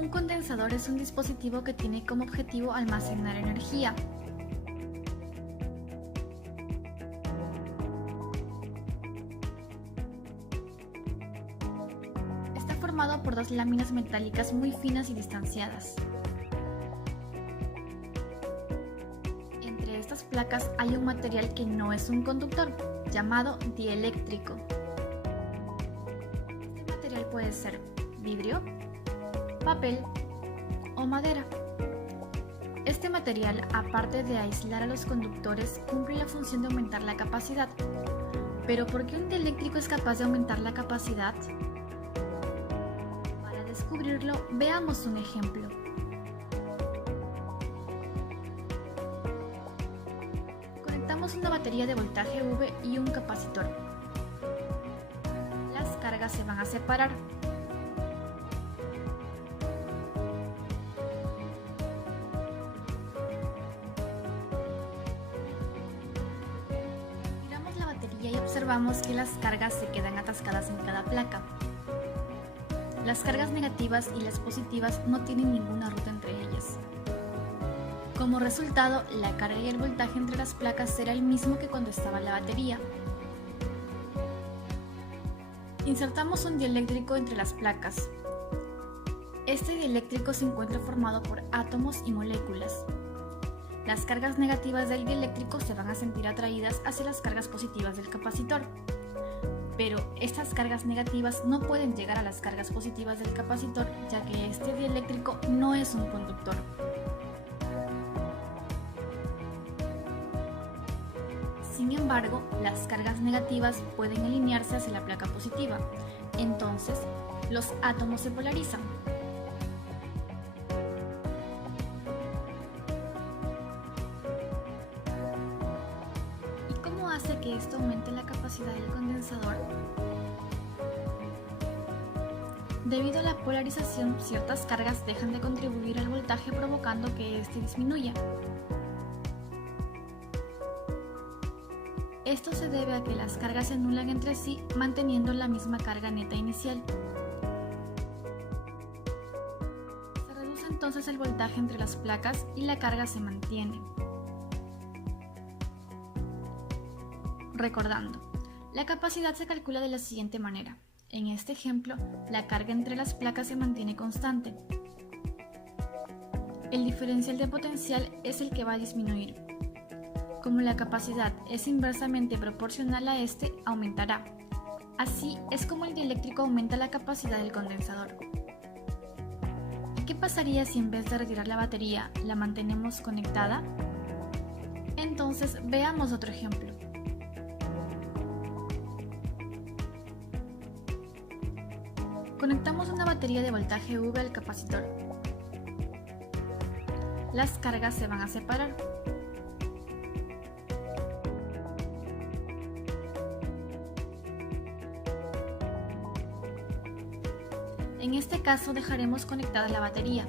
Un condensador es un dispositivo que tiene como objetivo almacenar energía. Está formado por dos láminas metálicas muy finas y distanciadas. Entre estas placas hay un material que no es un conductor, llamado dieléctrico. Este material puede ser vidrio, papel o madera. Este material, aparte de aislar a los conductores, cumple la función de aumentar la capacidad. ¿Pero por qué un dieléctrico es capaz de aumentar la capacidad? Para descubrirlo, veamos un ejemplo. Conectamos una batería de voltaje V y un capacitor. Las cargas se van a separar. Y observamos que las cargas se quedan atascadas en cada placa. Las cargas negativas y las positivas no tienen ninguna ruta entre ellas. Como resultado, la carga y el voltaje entre las placas será el mismo que cuando estaba la batería. Insertamos un dieléctrico entre las placas. Este dieléctrico se encuentra formado por átomos y moléculas. Las cargas negativas del dieléctrico se van a sentir atraídas hacia las cargas positivas del capacitor. Pero estas cargas negativas no pueden llegar a las cargas positivas del capacitor, ya que este dieléctrico no es un conductor. Sin embargo, las cargas negativas pueden alinearse hacia la placa positiva. Entonces, los átomos se polarizan. ¿Cómo hace que esto aumente la capacidad del condensador? Debido a la polarización, ciertas cargas dejan de contribuir al voltaje provocando que éste disminuya. Esto se debe a que las cargas se anulan entre sí manteniendo la misma carga neta inicial. Se reduce entonces el voltaje entre las placas y la carga se mantiene. Recordando, la capacidad se calcula de la siguiente manera. En este ejemplo, la carga entre las placas se mantiene constante. El diferencial de potencial es el que va a disminuir. Como la capacidad es inversamente proporcional a este, aumentará. Así es como el dieléctrico aumenta la capacidad del condensador. ¿Qué pasaría si en vez de retirar la batería, la mantenemos conectada? Entonces, veamos otro ejemplo. Conectamos una batería de voltaje V al capacitor. Las cargas se van a separar. En este caso dejaremos conectada la batería.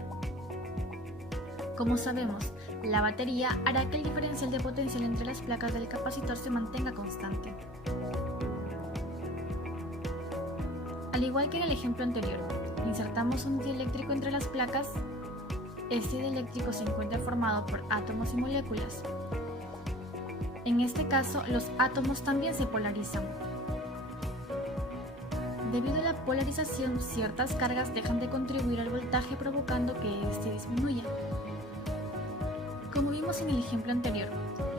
Como sabemos, la batería hará que el diferencial de potencial entre las placas del capacitor se mantenga constante. Al igual que en el ejemplo anterior, insertamos un dieléctrico entre las placas. Este dieléctrico se encuentra formado por átomos y moléculas. En este caso, los átomos también se polarizan. Debido a la polarización, ciertas cargas dejan de contribuir al voltaje provocando que éste disminuya. Como vimos en el ejemplo anterior,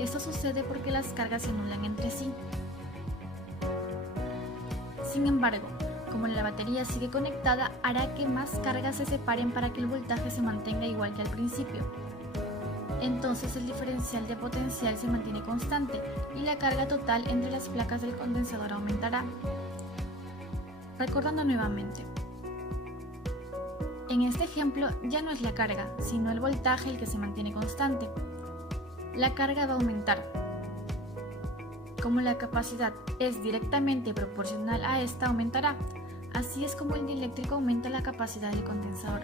esto sucede porque las cargas se anulan entre sí. Sin embargo, como la batería sigue conectada, hará que más cargas se separen para que el voltaje se mantenga igual que al principio. Entonces el diferencial de potencial se mantiene constante y la carga total entre las placas del condensador aumentará. Recordando nuevamente, en este ejemplo ya no es la carga, sino el voltaje el que se mantiene constante. La carga va a aumentar. Como la capacidad es directamente proporcional a esta, aumentará. Así es como el dieléctrico aumenta la capacidad del condensador.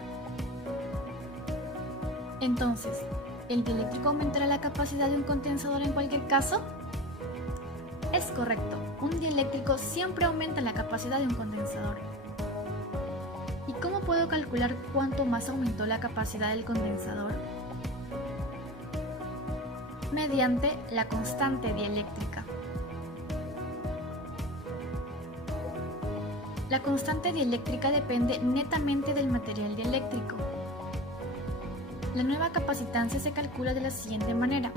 Entonces, ¿el dieléctrico aumentará la capacidad de un condensador en cualquier caso? Es correcto, un dieléctrico siempre aumenta la capacidad de un condensador. ¿Y cómo puedo calcular cuánto más aumentó la capacidad del condensador? Mediante la constante dieléctrica. La constante dieléctrica depende netamente del material dieléctrico. La nueva capacitancia se calcula de la siguiente manera,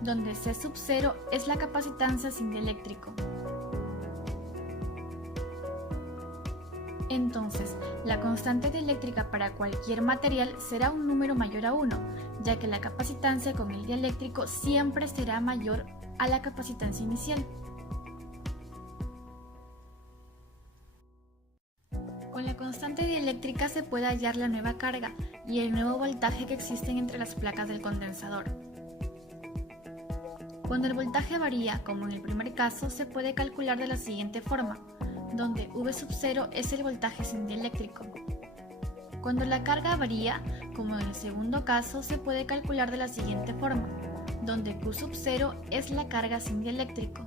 donde C sub 0 es la capacitancia sin dieléctrico. Entonces, la constante dieléctrica para cualquier material será un número mayor a 1, ya que la capacitancia con el dieléctrico siempre será mayor a la capacitancia inicial. Con la constante dieléctrica se puede hallar la nueva carga y el nuevo voltaje que existen entre las placas del condensador. Cuando el voltaje varía, como en el primer caso, se puede calcular de la siguiente forma, donde V sub 0 es el voltaje sin dieléctrico. Cuando la carga varía, como en el segundo caso, se puede calcular de la siguiente forma, donde Q sub 0 es la carga sin dieléctrico.